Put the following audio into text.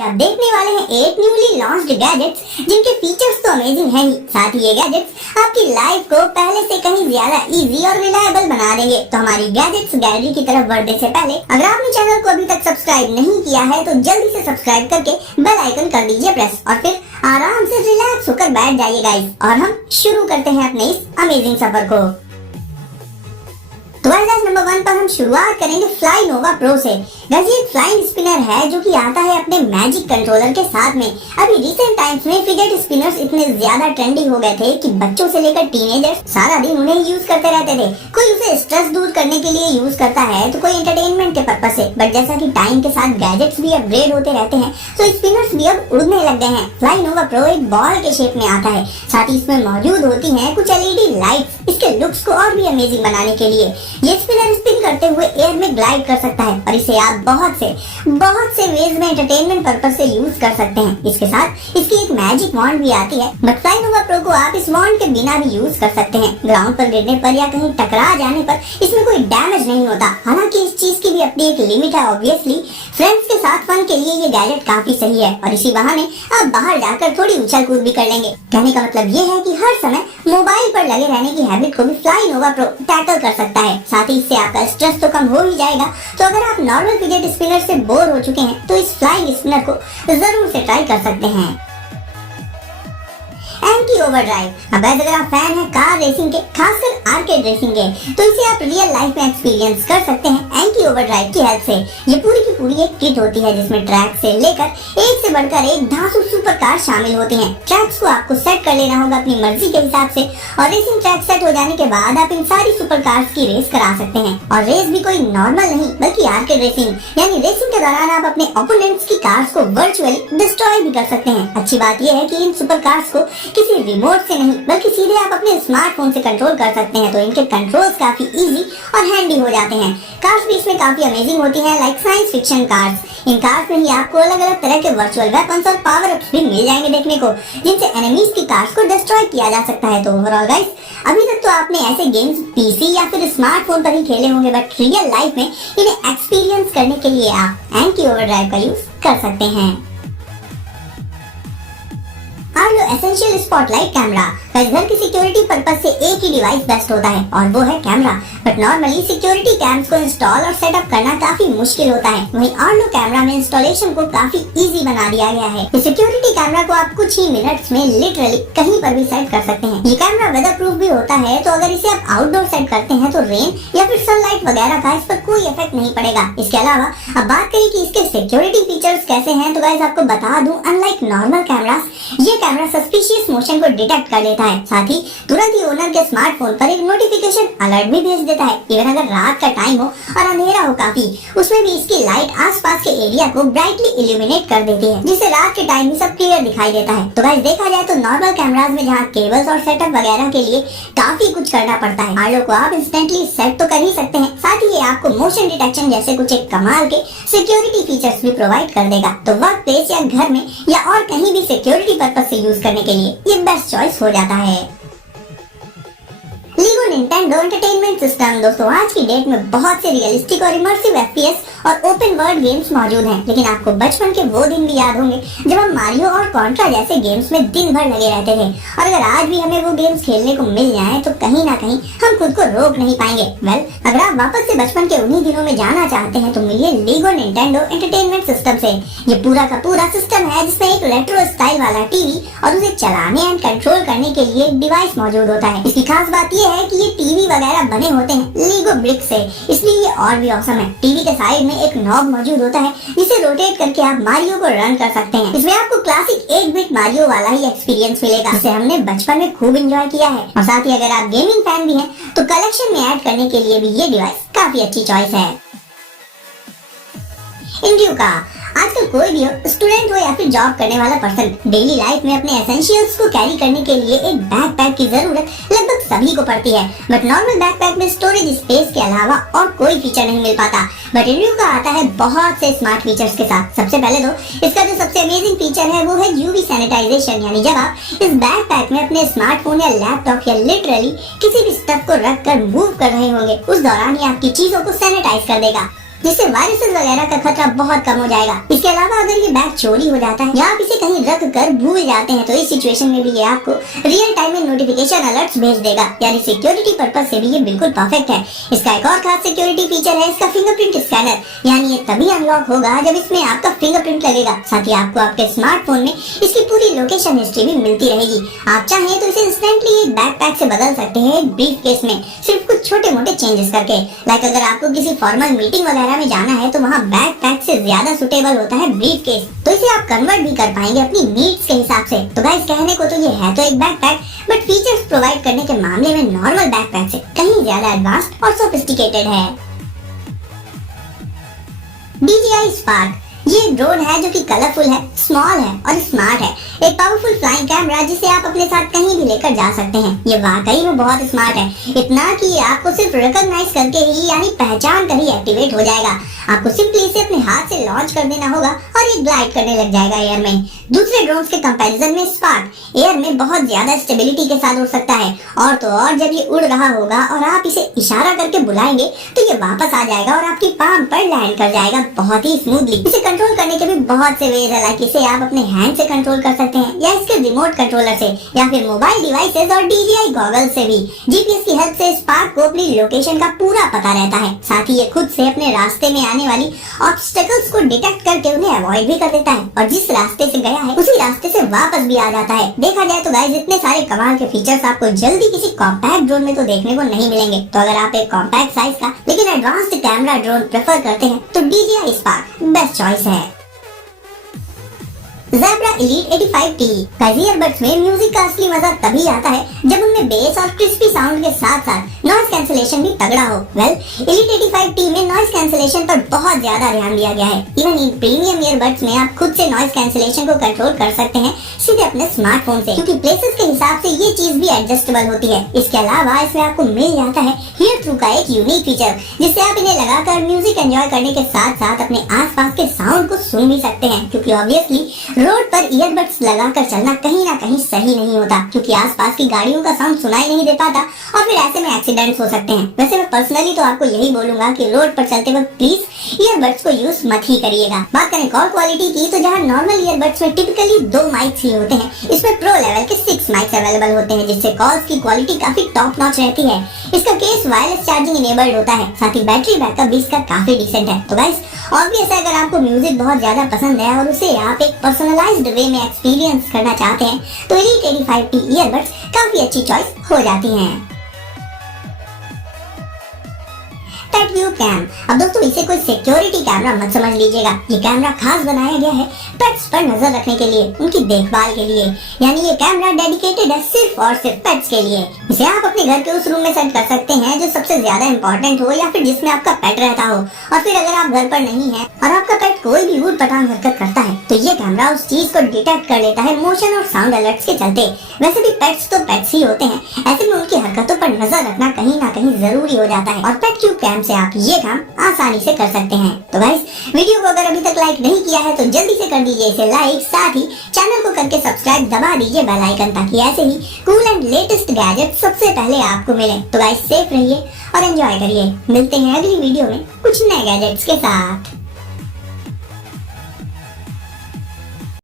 आप देखने वाले हैं 8 न्यूली लॉन्च्ड गैजेट्स जिनके फीचर्स तो अमेजिंग है ही, साथ ही ये गैजेट्स आपकी लाइफ को पहले से कहीं ज्यादा इजी और रिलायबल बना देंगे। तो हमारी गैजेट्स गैलरी की तरफ बढ़ने से पहले अगर आपने चैनल को अभी तक सब्सक्राइब नहीं किया है तो जल्दी से सब्सक्राइब करके बेल आइकन कर दीजिए प्रेस और फिर आराम से रिलैक्स होकर बैठ जाइए गाइस, और हम शुरू करते हैं अपने इस अमेजिंग सफर को। तो गाइस नंबर 1 पर हम शुरुआत करेंगे फ्लाई नोवा प्रो से। गाइस ये एक फ्लाइंग स्पिनर है जो कि आता है अपने मैजिक कंट्रोलर के साथ में। अभी रिसेंट टाइम्स में फिडेट स्पिनर्स इतने ज्यादा ट्रेंडी हो गए थे कि बच्चों से लेकर टीनेजर्स सारा दिन उन्हें यूज करते रहते थे। कोई उसे स्ट्रेस दूर करने के लिए यूज करता है तो कोई एंटरटेनमेंट के पर्पस से, बट जैसा कि टाइम के साथ गैजेट्स भी अपग्रेड होते रहते हैं तो स्पिनर्स भी अब उड़ने लग गए हैं। फ्लाई नोवा प्रो एक बॉल के शेप में आता है, साथ ही इसमें मौजूद होती है कुछ एलईडी लाइट्स इसके लुक्स को और भी अमेजिंग बनाने के लिए। ये स्पिनर स्पिन करते हुए एयर में ग्लाइड कर सकता है और इसे आप बहुत से वेज में एंटरटेनमेंट पर्पस से यूज कर सकते हैं। इसके साथ इसकी एक मैजिक वॉन्ड भी आती है, बट फ्लाई नोवा प्रो को आप इस वॉन्ड के बिना भी यूज कर सकते हैं। ग्राउंड पर गिरने पर या कहीं टकरा जाने पर इसमें कोई डैमेज नहीं होता। हालांकि इस चीज की भी अपनी एक लिमिट है। ऑब्वियसली फ्रेंड्स के साथ फन के लिए ये गैजेट काफी सही है और इसी बहाने आप बाहर जाकर थोड़ी उछल कूद भी कर लेंगे। कहने का मतलब ये है कि हर समय मोबाइल पर लगे रहने की हैबिट को भी फ्लाई नोवा प्रो टैकल कर सकता है। साथ ही इससे आपका स्ट्रेस तो कम हो ही जाएगा। तो अगर आप नॉर्मल फिडेट स्पिनर से बोर हो चुके हैं तो इस फ्लाइंग स्पिनर को जरूर से ट्राई कर सकते हैं। Anti overdrive. अब अगर आप फैन हैं कार रेसिंग के, खासकर आर्केड रेसिंग के, तो इसे आप रियल लाइफ में एक्सपीरियंस कर सकते हैं एंटी ओवरड्राइव की हेल्प से। ये पूरी की पूरी एक किट होती है जिसमें ट्रैक से लेकर एक से बढ़कर एक धांसू सुपर कार शामिल होती हैं। ट्रैक्स को आपको सेट कर लेना होगा अपनी मर्जी के हिसाब से और रेसिंग ट्रैक सेट हो जाने के बाद आप इन सारी सुपर कार्स की रेस करा सकते हैं। और रेस भी कोई नॉर्मल नहीं बल्कि आर्केड रेसिंग, यानी रेसिंग के दौरान आप अपने ओपोनेंट्स की कार्स को वर्चुअली डिस्ट्रॉय भी कर सकते हैं। अच्छी बात यह है कि इन सुपर कार्स को किसी रिमोट से नहीं बल्कि सीधे आप अपने स्मार्टफोन से कंट्रोल कर सकते हैं, तो इनके कंट्रोल्स काफी इजी और हैंडी हो जाते हैं। कार्स भी इसमें काफी अमेजिंग होती हैं, लाइक साइंस फिक्शन कार्स। इन कार्स में ही आपको अलग अलग तरह के वर्चुअल वेपन्स और पावर अप्स भी मिल जाएंगे देखने को, जिनसे एनिमीज की कार्स को डिस्ट्रॉय किया जा सकता है। तो ओवरऑल गाइस, अभी तक तो आपने ऐसे गेम्स पीसी या फिर स्मार्टफोन पर ही खेले होंगे, बट रियल लाइफ में इन्हें एक्सपीरियंस करने के लिए आप एंटी ओवरड्राइव का यूज कर सकते हैं। Arlo essential spotlight camera. घर की सिक्योरिटी पर्पस से एक ही डिवाइस बेस्ट होता है और वो है camera, but normally security camps को इंस्टॉल और सेटअप करना काफी मुश्किल होता है। वहीं आर्लो कैमरा में इंस्टॉलेशन को काफी इजी बना दिया गया है। इस सिक्योरिटी कैमरा को आप कुछ ही मिनट्स में लिटरली कहीं पर भी सेट कर सकते हैं। ये कैमरा वेदर प्रूफ भी होता है, तो अगर इसे आप आउटडोर सेट करते हैं तो रेन या फिर सनलाइट वगैरह का इस पर कोई इफेक्ट नहीं पड़ेगा। इसके अलावा अब बात करें कि इसके सिक्योरिटी फीचर्स कैसे हैं, तो गाइस आपको बता दूं, अनलाइक नॉर्मल कैमरास ये कैमरा सस्पिशियस मोशन को डिटेक्ट कर लेता है। साथ ही तुरंत ही ओनर के स्मार्टफोन पर एक नोटिफिकेशन अलर्ट भी भेज देता है। इवन अगर रात का टाइम हो और अंधेरा हो काफी, उसमें भी इसकी लाइट आसपास के एरिया को ब्राइटली इल्यूमिनेट कर देती है, जिससे रात के टाइम भी सब क्लियर दिखाई देता है। तो गाइस देखा जाए तो नॉर्मल कैमरास में जहाँ केबल्स और सेटअप वगैरह के लिए काफी कुछ करना पड़ता है, आर्लो को आप इंस्टेंटली सेट तो कर ही सकते हैं। साथ ही ये आपको मोशन डिटेक्शन जैसे कुछ एक कमाल के सिक्योरिटी फीचर्स भी प्रोवाइड कर देगा। तो वर्क प्लेस या घर में या और कहीं भी सिक्योरिटी पर्पस से यूज करने के लिए ये बेस्ट चॉइस हो जाता है। LIGO Nintendo entertainment system. दोस्तों आज की डेट में बहुत से रियलिस्टिक और इमर्सिव एफपीएस और ओपन वर्ल्ड गेम्स मौजूद हैं, लेकिन आपको बचपन के वो दिन भी याद होंगे जब हम मारियो और कॉन्ट्रा जैसे गेम्स में दिन भर लगे रहते थे। और अगर आज भी हमें वो गेम्स खेलने को मिल जाएं तो कहीं ना कहीं हम खुद को रोक नहीं पाएंगे। वेल, अगर आप वापस से बचपन के उन्हीं दिनों में जाना चाहते हैं तो मिलिए लीगो निंटेंडो एंटरटेनमेंट सिस्टम से। ये पूरा का पूरा सिस्टम है जिसमें एक रेट्रो स्टाइल वाला टीवी और उसे चलाने एंड कंट्रोल करने के लिए एक डिवाइस मौजूद होता है। इसकी खास बात ये है कि ये टीवी वगैरह बने होते हैं लीगो ब्रिक से, इसलिए ये और भी औसम है। टीवी के साइड में एक नॉब मौजूद होता है जिसे रोटेट करके आप मारियो को रन कर सकते हैं। इसमें आपको क्लासिक 8 बिट मारियो वाला ही एक्सपीरियंस मिलेगा, जिसे हमने बचपन में खूब एंजॉय किया है। और साथ ही अगर आप गेमिंग फैन भी हैं तो कलेक्शन में ऐड करने के लिए भी ये डिवाइस काफी अच्छी चॉइस है। इंड्यूका। आजकल कोई भी हो, स्टूडेंट हो या फिर जॉब करने वाला पर्सन, डेली लाइफ में अपने एसेंशियल्स को कैरी करने के लिए एक बैकपैक की जरूरत लगभग सभी को पड़ती है। बट नॉर्मल बैकपैक में स्टोरेज स्पेस के अलावा और कोई फीचर नहीं मिल पाता, बट इंड्यूका आता है बहुत से स्मार्ट फीचर्स के साथ। सबसे पहले तो इसका जो सबसे अमेजिंग फीचर है वो है यूवी सैनिटाइजेशन, यानी जब आप इस बैकपैक में अपने स्मार्टफोन या लैपटॉप या लिटरली किसी भी स्टफ को रख कर मूव कर रहे होंगे, उस दौरान ये आपकी चीजों को सैनिटाइज कर देगा। जिससे वायरसेस वगैरह का खतरा बहुत कम हो जाएगा। इसके अलावा अगर ये बैग चोरी हो जाता है या आप इसे कहीं रख कर भूल जाते हैं तो इस सिचुएशन में भी ये आपको रियल टाइम में नोटिफिकेशन अलर्ट्स भेज देगा। यानी सिक्योरिटी पर्पस से भी ये बिल्कुल परफेक्ट है। इसका एक और खास सिक्योरिटी फीचर है इसका फिंगरप्रिंट स्कैनर, यानी ये तभी अनलॉक होगा जब इसमें आपका फिंगरप्रिंट लगेगा। साथ ही आपको आपके स्मार्टफोन में इसकी पूरी लोकेशन हिस्ट्री भी मिलती रहेगी। आप चाहें तो इसे इंस्टेंटली एक बैकपैक से बदल सकते हैं ब्रीफ केस में, सिर्फ कुछ छोटे मोटे चेंजेस करके। लाइक अगर आपको किसी फॉर्मल मीटिंग वगैरह में जाना है तो वहाँ बैकपैक से ज्यादा सुटेबल होता है ब्रीफ केस, तो इसे आप कन्वर्ट भी कर पाएंगे अपनी नीड्स के हिसाब से। तो गाइस कहने को तो ये है तो एक बैकपैक, बट फीचर्स प्रोवाइड करने के मामले में नॉर्मल बैकपैक से कहीं ज्यादा एडवांस्ड और सोफिस्टिकेटेड है। DJI Spark ये ड्रोन है जो कि कलरफुल है, स्मॉल है और स्मार्ट है। एक पावरफुल फ्लाइंग कैमरा जिसे आप अपने साथ कहीं भी लेकर जा सकते हैं। ये वाकई में बहुत स्मार्ट है, इतना कि आपको सिर्फ रिकॉग्नाइज करके ही यानी पहचान कर ही एक्टिवेट हो जाएगा। आपको सिंपली इसे अपने हाथ से लॉन्च कर देना होगा और ये ग्लाइड करने लग जाएगा एयर में। दूसरे ड्रोन्स के कंपैरिजन में स्पार्क एयर में बहुत ज्यादा स्टेबिलिटी के साथ उड़ सकता है, और तो और जब ये उड़ रहा होगा और आप इसे इशारा करके बुलाएंगे तो ये वापस आ जाएगा और आपकी पाम पर लैंड कर जाएगा बहुत ही स्मूथली। इसे कंट्रोल करने के भी बहुत से वेज है, लाइक इसे आप अपने हैंड से कंट्रोल कर सकते हैं या इसके रिमोट कंट्रोलर से या फिर मोबाइल डिवाइसेस और DJI गॉगल्स से भी। जीपीएस की हेल्प से स्पार्क को अपनी लोकेशन का पूरा पता रहता है। साथ ही ये खुद से अपने रास्ते में आने वाली ऑब्स्टेकल्स को डिटेक्ट करके उन्हें अवॉइड भी कर देता है और जिस रास्ते से गया है उसी रास्ते से वापस भी आ जाता है। देखा जाए तो गाइस इतने सारे कमाल के फीचर्स आपको जल्दी किसी कॉम्पैक्ट ड्रोन में तो देखने को नहीं मिलेंगे। तो अगर आप एक कॉम्पैक्ट साइज का लेकिन एडवांस्ड कैमरा ड्रोन प्रेफर करते हैं तो DJI Spark बेस्ट चॉइस है। Zebra Elite 85T ईयरबड्स में म्यूजिक का असली मजा तभी आता है जब उनमें बेस और क्रिस्पी साउंड के साथ साथ नॉइज कैंसलेशन भी तगड़ा हो। Elite 85T में नॉइज कैंसलेशन पर बहुत ज्यादा ध्यान दिया गया है। इवन इन प्रीमियम ईयरबड्स में आप खुद से नॉइज कैंसलेशन को कंट्रोल कर सकते हैं सीधे अपने स्मार्टफोन से, क्योंकि प्लेसेस के हिसाब से ये चीज भी एडजस्टेबल होती है। इसके अलावा इसमें आपको मिल जाता है हियर थ्रू का एक यूनिक फीचर, जिससे आप इन्हें लगाकर म्यूजिक एंजॉय करने के साथ साथ अपने आसपास के साउंड को सुन भी सकते हैं, क्योंकि ऑब्वियसली रोड पर ईयरबड्स लगाकर चलना कहीं ना कहीं सही नहीं होता, क्योंकि आसपास की गाड़ियों का साउंड सुनाई नहीं दे पाता और फिर ऐसे में एक्सीडेंट्स हो सकते हैं। वैसे मैं पर्सनली तो आपको यही बोलूंगा कि रोड पर चलते वक्त प्लीज ईयरबड्स को यूज मत ही करिएगा। बात करें कॉल क्वालिटी की तो जहाँ नॉर्मल ईयरबड्स में टिपिकली 2 माइक्स ही होते हैं, इसमें प्रो लेवल के 6 माइक्स अवेलेबल होते हैं, जिससे कॉल्स की क्वालिटी काफी टॉप नॉच रहती है। इसका केस वायरलेस चार्जिंग इनेबल्ड होता है, साथ ही बैटरी बैकअप भी इसका काफी डिसेंट है। तो गाइस ऑब्वियस है अगर आपको म्यूजिक बहुत ज्यादा पसंद है और उसे आप एक पर्सनलाइज्ड वे में एक्सपीरियंस करना चाहते हैं तो Elite 85T ईयरबड्स काफी अच्छी चॉइस हो जाती हैं। पेट व्यू कैम, अब दोस्तों इसे कोई सिक्योरिटी कैमरा मत समझ लीजिएगा। ये कैमरा खास बनाया गया है पेट्स पर नजर रखने के लिए, उनकी देखभाल के लिए। यानी ये कैमरा डेडिकेटेड है सिर्फ और सिर्फ पेट्स के लिए। इसे आप अपने घर के उस रूम में सेट कर सकते हैं जो सबसे ज्यादा इंपॉर्टेंट हो या फिर जिसमें आपका पेट रहता हो। और फिर अगर आप घर पर नहीं है और आपका पेट कोई भी ऊट पटांग हरकत करता है तो ये कैमरा उस चीज को डिटेक्ट कर लेता है मोशन और साउंड अलर्ट्स के चलते। वैसे भी पेट्स तो पेट्स ही होते हैं, ऐसे में उनकी हरकतों पर नजर रखना कहीं ना कहीं जरूरी हो जाता है और पेट व्यू कैम से आप ये काम आसानी से कर सकते हैं। तो गाइस वीडियो को अगर अभी तक लाइक नहीं किया है तो जल्दी से कर दीजिए इसे लाइक, साथ ही चैनल को करके सब्सक्राइब दबा दीजिए बेल आइकन, ताकि ऐसे ही कूल एंड लेटेस्ट गैजेट सबसे पहले आपको मिले। तो गाइस सेफ रहिए और एंजॉय करिए। मिलते हैं अगली वीडियो में कुछ नए गैजेट्स के साथ।